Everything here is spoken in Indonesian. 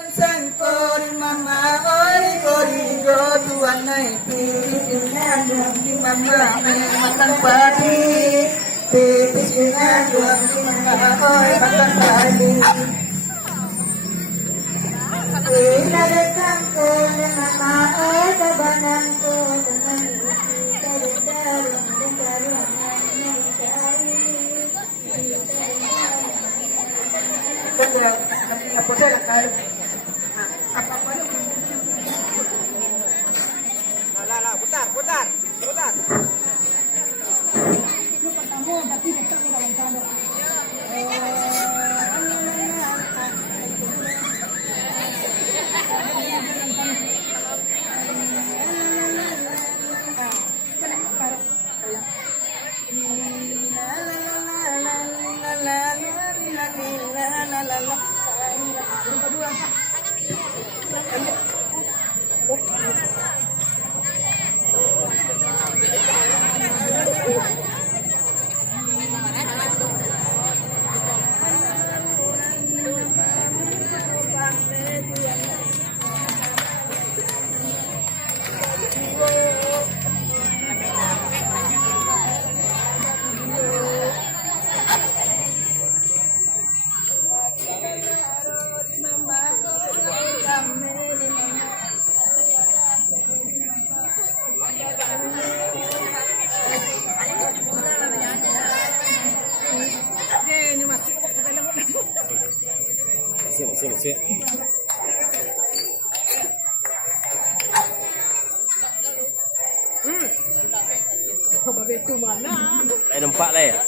Sangkor mama oi gori go tuan naiki nandung di mama makan padi pipis nandung di mama oi makan padi ina datang ke mama oi kabanangku dengan darung putar. Masih. Babe itu mana? Ada 4 lah ya.